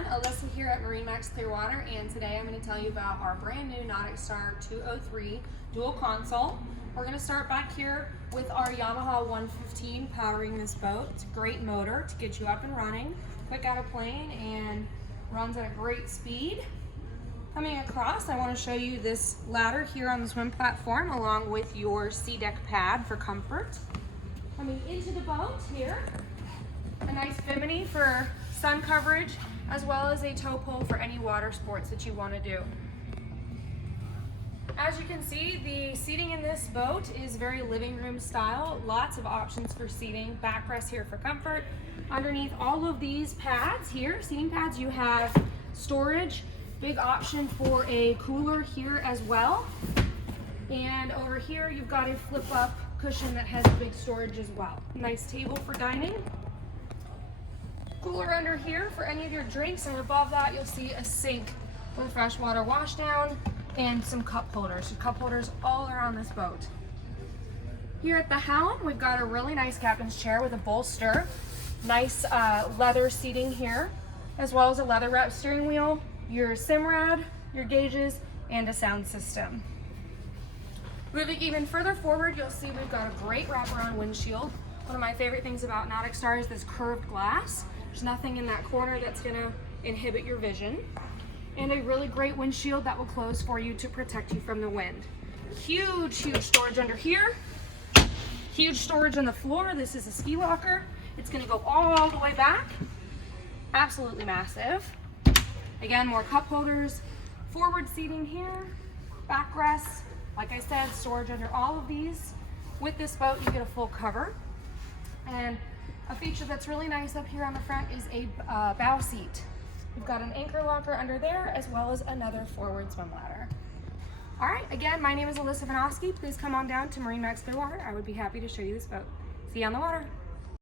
everyone, Alyssa here at MarineMax Clearwater, and today I'm going to tell you about our brand new NauticStar 203 dual console. We're going to start back here with our Yamaha 115 powering this boat. It's a great motor to get you up and running, quick out of plane, and runs at a great speed. Coming across, I want to show you this ladder here on the swim platform along with your sea deck pad for comfort. Coming into the boat here, a nice bimini for sun coverage, as well as a tow pole for any water sports that you want to do. As you can see, the seating in this boat is very living room style. Lots of options for seating. Backrest here for comfort. Underneath all of these pads here, seating pads, you have storage. Big option for a cooler here as well. And over here, you've got a flip-up cushion that has big storage as well. Nice table for dining. Cooler under here for any of your drinks, and above that you'll see a sink with freshwater wash down and some cup holders. So cup holders all around this boat. Here at the helm, we've got a really nice captain's chair with a bolster. Nice leather seating here, as well as a leather wrapped steering wheel, your Simrad, your gauges, and a sound system. Moving even further forward, you'll see we've got a great wraparound windshield. One of my favorite things about NauticStar is this curved glass. There's nothing in that corner that's gonna inhibit your vision. And a really great windshield that will close for you to protect you from the wind. Huge, huge storage under here. Huge storage on the floor. This is a ski locker. It's gonna go all the way back. Absolutely massive. Again, more cup holders, forward seating here, backrests. Like I said, storage under all of these. With this boat, you get a full cover. And a feature that's really nice up here on the front is a bow seat. We've got an anchor locker under there, as well as another forward swim ladder. All right, again, my name is Alyssa Vanoski. Please come on down to MarineMax Clearwater. I would be happy to show you this boat. See you on the water.